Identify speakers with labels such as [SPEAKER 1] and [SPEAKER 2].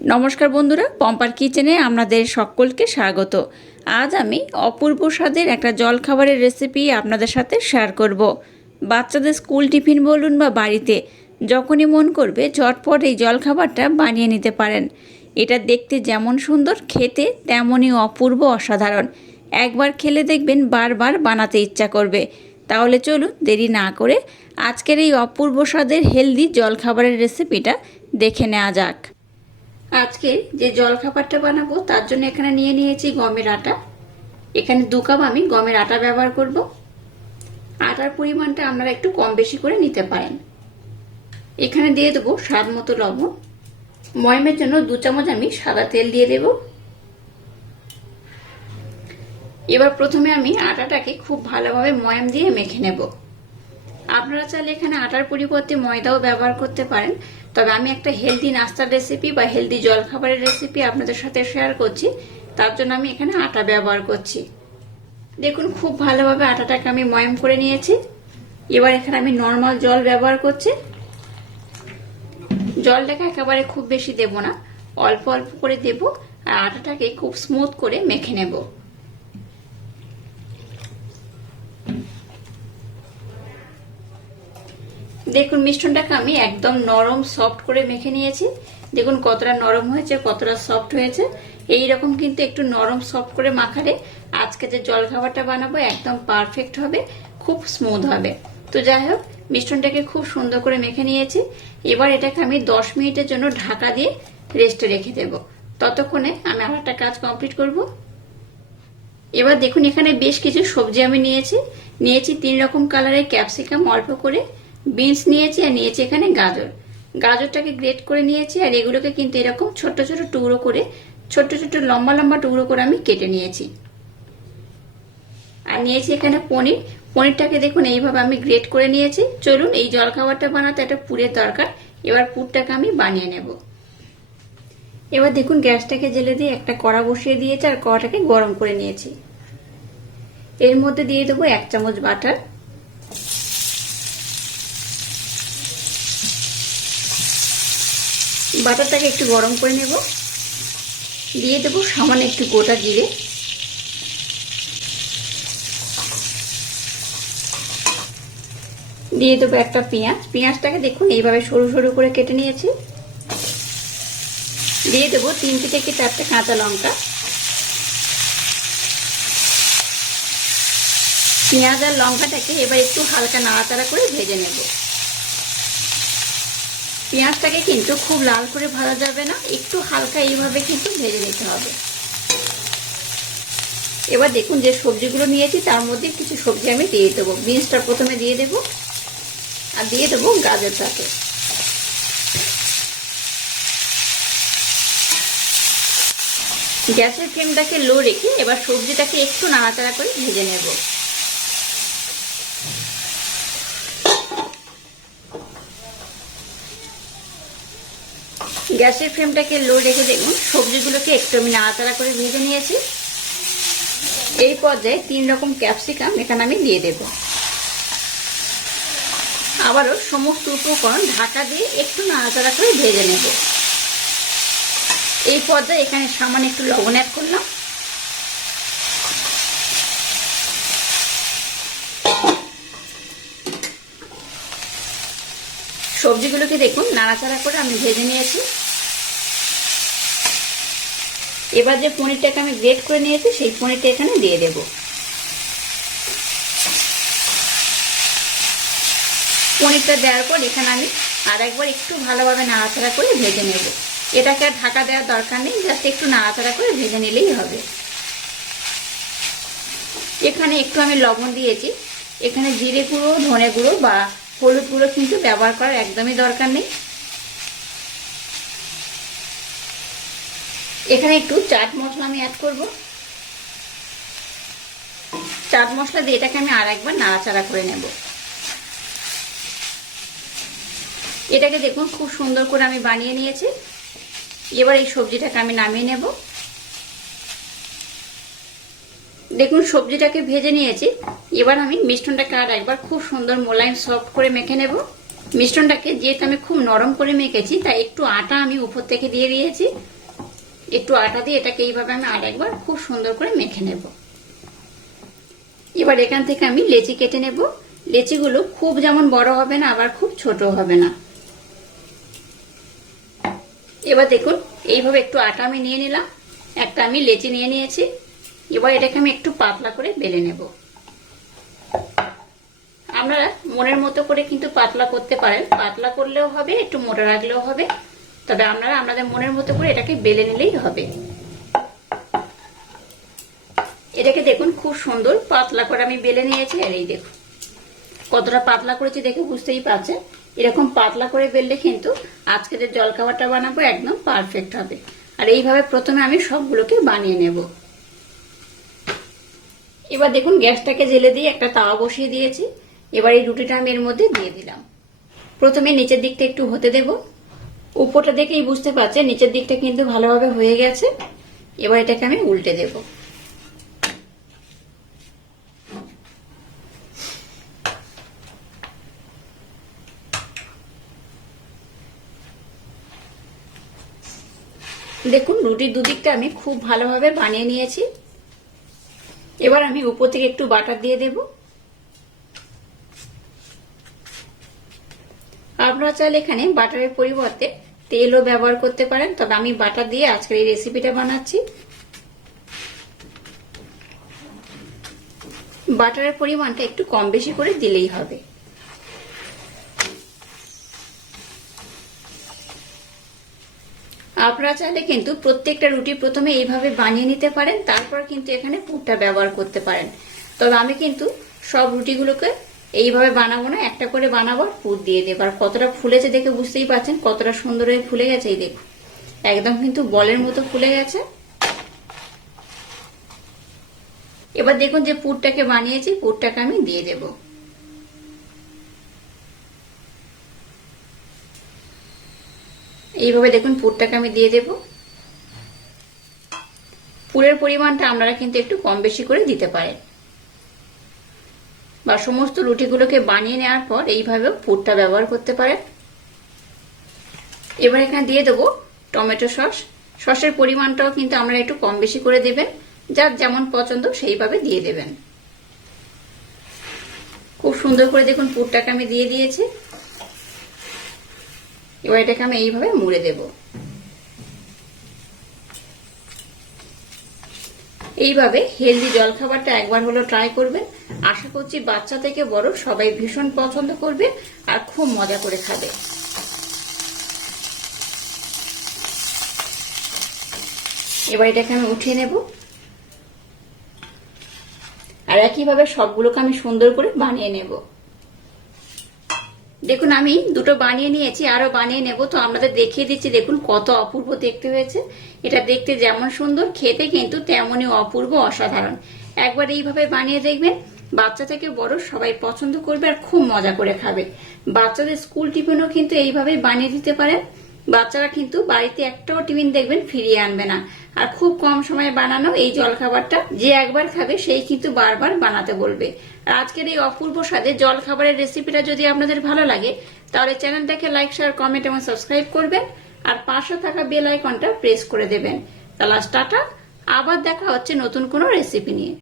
[SPEAKER 1] নমস্কার বন্ধুরা, পম্পার কিচেনে আপনাদের সকলকে স্বাগত। আজ আমি অপূর্ব স্বাদের একটা জলখাবারের রেসিপি আপনাদের সাথে শেয়ার করব। বাচ্চাদের স্কুল টিফিন বলুন বা বাড়িতে, যখনই মন করবে ঝটপট এই জলখাবারটা বানিয়ে নিতে পারেন। এটা দেখতে যেমন সুন্দর, খেতে তেমনই অপূর্ব অসাধারণ। একবার খেলে দেখবেন বারবার বানাতে ইচ্ছা করবে। তাহলে চলুন দেরি না করে আজকের এই অপূর্ব স্বাদের হেলদি জলখাবারের রেসিপিটা দেখে নেওয়া যাক। আজকে যে জলখাবারটা বানাবো, তার জন্য এখানে নিয়ে নিয়েছি গমের আটা। এখানে দু কাপ আমি গমের আটা ব্যবহার করব। আটার পরিমাণটা আপনারা একটু কম বেশি করে নিতে পারেন। এখানে দিয়ে দেবো স্বাদ মতো লবণ। ময়মের জন্য দু চামচ আমি সাদা তেল দিয়ে দেব। এবার প্রথমে আমি আটাটাকে খুব ভালোভাবে ময়াম দিয়ে মেখে নেব। আপনারা চাইলে এখানে আটার পরিবর্তে ময়দাও ব্যবহার করতে পারেন। তবে আমি একটা হেলদি নাস্তার রেসিপি বা হেলদি জলখাবারের রেসিপি আপনাদের সাথে শেয়ার করছি। তার জন্য আমি এখানে আটা ব্যবহার করছি। দেখুন, খুব ভালোভাবে আটাটাকে আমি ময়ম করে নিয়েছি। এবার এখানে আমি নর্মাল জল ব্যবহার করছি। জলটাকে একেবারে খুব বেশি দেব না। অল্প অল্প করে দেব আর আটাটাকে খুব স্মুথ করে মেখে নেব। দেখুন মিষ্টনটাকে আমি একদম নরম সফট করে মেখে নিয়েছি। দেখুন কতটা নরম হয়েছে, কতটা সফট হয়েছে। এই রকম কিন্তু একটু নরম সফট করে মাখালে আজকে যে জলখাবারটা বানাবো, একদম পারফেক্ট হবে, খুব স্মুথ হবে। তো যাই হোক মিষ্টনটাকে খুব সুন্দর করে মেখে নিয়েছি। এবার এটাকে আমি দশ মিনিটের জন্য ঢাকা দিয়ে রেস্টে রেখে দেব। ততক্ষণে আমি আর একটা কাজ কমপ্লিট করব। এবার দেখুন, এখানে বেশ কিছু সবজি আমি নিয়েছি। নিয়েছি তিন রকম কালারের ক্যাপসিকাম অল্প করে। বিনস নিয়েছি আর নিয়েছি এখানে গাজর। গাজরটাকে গ্রেট করে নিয়েছি আর এগুলোকে কিন্তু এরকম ছোট ছোট টুকরো করে ছোট ছোট লম্বা লম্বা টুকরো করে আমি কেটে নিয়েছি। আর নিয়েছি এখানে পনির। পনিরটাকে দেখুন এইভাবে আমি গ্রেট করে নিয়েছি। চলুন এই জলখাবারটা বানাতে একটা পুরের দরকার। এবার পুরটাকে আমি বানিয়ে নেব। এবার দেখুন গ্যাসটাকে জেলে দিয়ে একটা কড়া বসিয়ে দিয়েছি আর কড়াটাকে গরম করে নিয়েছি। এর মধ্যে দিয়ে দেবো এক চামচ বাটার। বাটারটাকে একটু গরম করে নেব। দিয়ে দেবো সামান্য একটু গোটা জিরে। দিয়ে দেবো একটা পেঁয়াজ। পেঁয়াজটাকে দেখুন এইভাবে সরু সরু করে কেটে নিয়েছি। দিয়ে দেবো তিনটে থেকে চারটে কাঁচা লঙ্কা। পেঁয়াজ আর লঙ্কাটাকে এবার একটু হালকা নাড়াচাড়া করে ভেজে নেব। পেঁয়াজটাকে কিন্তু খুব লাল করে ভাজা যাবে না, একটু হালকা এইভাবে কিন্তু ভেজে নিতে হবে। এবার দেখুন যে সবজিগুলো নিয়েছি, তার মধ্যে কিছু সবজি আমি দিয়ে দেবো। বিনসটা প্রথমে দিয়ে দেব, আর দিয়ে দেবো গাজরটাকে। গ্যাসের ফ্লেমটাকে লো রেখে এবার সবজিটাকে একটু নাড়াচাড়া করে ভেজে নেব। গ্যাসের ফ্লেমটাকে লো রেখে দেখুন। সবজিগুলোকে একটু আমি নাড়াচাড়া করে ভেজে নিয়েছি। এই পর্যায়ে তিন রকম ক্যাপসিকাম এখানে আমি দিয়ে দেব। আবারও সমস্ত উপকরণ ঢাকা দিয়ে একটু নাড়াচাড়া করে ভেজে নেব। এই পর্যায়ে এখানে সামান্য একটু লবণ অ্যাড করলাম। সবজিগুলোকে দেখুন, নাড়াচাড়া করে আমি ভেজে নিয়েছি। এবার যে পনিরটাকে আমি গ্রেট করে নিয়েছি, সেই পনিরটা এখানে দিয়ে দেব। পনিরটা দেওয়ার পর এখানে আমি আর একবার একটু ভালোভাবে নাড়াচাড়া করে ভেজে নেব। এটাকে আর ঢাকা দেওয়ার দরকার নেই, জাস্ট একটু নাড়াচাড়া করে ভেজে নিলেই হবে। এখানে একটু আমি লবণ দিয়েছি। এখানে জিরে গুঁড়ো, ধনে গুঁড়ো বা হলুদ গুঁড়ো কিন্তু ব্যবহার করার একদমই দরকার নেই। এখানে একটু চাট মশলা আমি অ্যাড করব। চাট মশলা দিয়ে এটাকে আমি আর একবার নাড়াচাড়া করে নেব। এটাকে দেখুন, খুব সুন্দর করে আমি বানিয়ে নিয়েছি। এবার এই সবজিটাকে আমি নামিয়ে নেব। দেখুন, সবজিটাকে ভেজে নিয়েছি। এবার আমি মিষ্টনটাকে আর একবার খুব সুন্দর মোলায়েম সফট করে মেখে নেব। মিশ্রণটাকে যেহেতু আমি খুব নরম করে মেখেছি, তাই একটু আটা আমি উপর থেকে দিয়ে দিয়েছি। একটু আটা দিয়ে এটাকে এইভাবে আমি আর একবার খুব সুন্দর করে মেখে নেব। এবার এখান থেকে আমি লেচি কেটে নেব। লেচিগুলো খুব যেমন বড় হবে না, আবার খুব ছোট হবে না। এবার দেখুন, এইভাবে একটু আটা আমি নিয়ে নিলাম। একটা আমি লেচি নিয়ে নিয়েছি। এবার এটাকে আমি একটু পাতলা করে বেলে নেব। আমরা মনের মতো করে কিন্তু পাতলা করতে পারেন। পাতলা করলেও হবে, একটু মোটা রাখলেও হবে। তবে আপনারা আপনাদের মনের মতো করে এটাকে বেলে নিলেই হবে। এটাকে দেখুন খুব সুন্দর পাতলা করে আমি বেলে নিয়েছি, আর এই দেখুন। কতটা পাতলা করেছি দেখে বুঝতেই পারছেন? এরকম পাতলা করে বেললে কিন্তু আজকে যে জলখাবারটা বানাবো একদম পারফেক্ট হবে। আর এইভাবে প্রথমে আমি সবগুলোকে বানিয়ে নেব। এবার দেখুন গ্যাসটাকে জেলে দিয়ে একটা তাওয়া বসিয়ে দিয়েছি। এবার এই রুটিটা আমি এর মধ্যে দিয়ে দিলাম। প্রথমে নিচের দিকটা একটু হতে দেব। উপরটা দেখেই বুঝতে পারছে নিচের দিকটা কিন্তু ভালোভাবে হয়ে গেছে। এবার এটাকে আমি উল্টে দেবো। দেখুন, রুটির দুদিকটা আমি খুব ভালোভাবে বানিয়ে নিয়েছি। এবার আমি উপর থেকে একটু বাটার দিয়ে দেব। আপনারা চাইলে এখানে বাটারের পরিবর্তে তেলও ব্যবহার করতে পারেন, তবে আমি বাটার দিয়ে আজকের এই রেসিপিটা বানাচ্ছি। বাটারের পরিমাণটা একটু কম বেশি করে দিলেই হবে। আপনারা চাইলে কিন্তু প্রত্যেকটা রুটি প্রথমে এইভাবে বানিয়ে নিতে পারেন, তারপর কিন্তু এখানে পুরটা ব্যবহার করতে পারেন। তবে আমি কিন্তু সব রুটিগুলোকে এইভাবে বানাবো না, একটা করে বানাবো আর পুর দিয়ে দেবো। আর কতটা ফুলেছে দেখে বুঝতেই পারছেন, কতটা সুন্দর হয়ে ফুলে গেছে এই দেখুন। একদম কিন্তু বলের মতো ফুলে গেছে। এবার দেখুন যে পুরটাকে বানিয়েছি, পুরটাকে আমি দিয়ে দেবো। এইভাবে দেখুন পুরটাকে আমি দিয়ে দেব। পুরের পরিমাণটা আপনারা কিন্তু একটু কম বেশি করে দিতে পারেন। বা সমস্ত রুটিগুলোকে বানিয়ে নেওয়ার পর এইভাবেও পুরটা ব্যবহার করতে পারেন। এবার এখানে দিয়ে দেবো টমেটো সস। সসের পরিমাণটাও কিন্তু আমরা একটু কম বেশি করে দেবেন। যার যেমন পছন্দ সেইভাবে দিয়ে দেবেন। খুব সুন্দর করে দেখুন পুরটাকে আমি দিয়ে দিয়েছি। এবার এটাকে আমি এইভাবে মুড়ে দেব। এইভাবে হেলদি জলখাবারটা একবার হলো ট্রাই করবেন। আশা করছি বাচ্চা থেকে বড় সবাই ভীষণ পছন্দ করবে আর খুব মজা করে খাবে। এবার এটাকে আমি উঠিয়ে নেব। আর একইভাবে সবগুলোকে আমি সুন্দর করে বানিয়ে নেব। দেখুন, আমি দুটো বানিয়ে নিয়েছি, আরও বানিয়ে নেব। তো আমাদের দেখিয়ে দিচ্ছি, দেখুন কত অপূর্ব দেখতে হয়েছে। এটা দেখতে যেমন সুন্দর, খেতে কিন্তু তেমনই অপূর্ব, অসাধারণ। একবার এইভাবে বানিয়ে দেখবেন, বাচ্চা থেকে বড় সবাই পছন্দ করবে আর খুব মজা করে খাবে। বাচ্চাদের স্কুল টিফিনও কিন্তু এইভাবে বানিয়ে দিতে পারেন। বাচ্চারা কিন্তু বাড়িতে একটাও টিফিন দেখবেন ফিরিয়ে আনবে না। আর খুব কম সময়ে বানানো এই জলখাবারটা যে একবার খাবে সেই কিন্তু বারবার বানাতে বলবে। আর আজকের এই অপূর্ব স্বাদে জলখাবারের রেসিপিটা যদি আপনাদের ভালো লাগে, তাহলে চ্যানেলটাকে লাইক, শেয়ার, কমেন্ট এবং সাবস্ক্রাইব করবেন। আর পাশে থাকা বেল আইকনটা প্রেস করে দেবেন। তাহলে টাটা, আবার দেখা হচ্ছে নতুন কোনো রেসিপি নিয়ে।